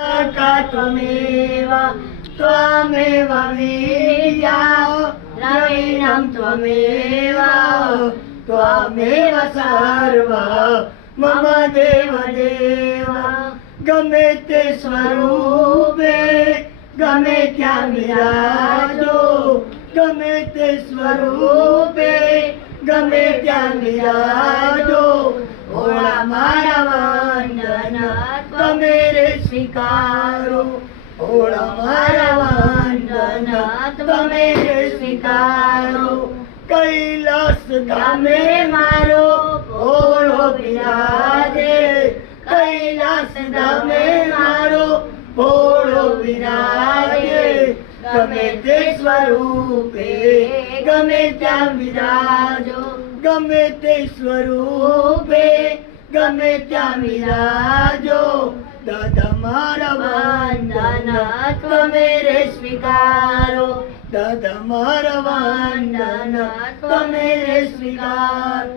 का त्वमेव त्वमेव वीर्या द्रविणं त्वमेव त्वमेव सर्व मम देव देव गमे ते स्वरूपे गमे त्या विराजो गमे ते स्वरूपे गमे त्या विराजो भोळा मारा वंदन તમે રે સ્વીકારો ભોળા મારા વંદન તમે રે સ્વીકારો કૈલાસ ધામે મારો ભોળો બિરાજે કૈલાસ ધામે મારો ભોળો બિરાજે ગમે તે સ્વરૂપે ગમે ત્યાં બિરાજો ગમે તે સ્વરૂપે ગમે ત્યાં વિરાજો દાદા મારા વંદન તમે રે સ્વીકારો દાદા મારા વંદન તમે રે સ્વીકારો।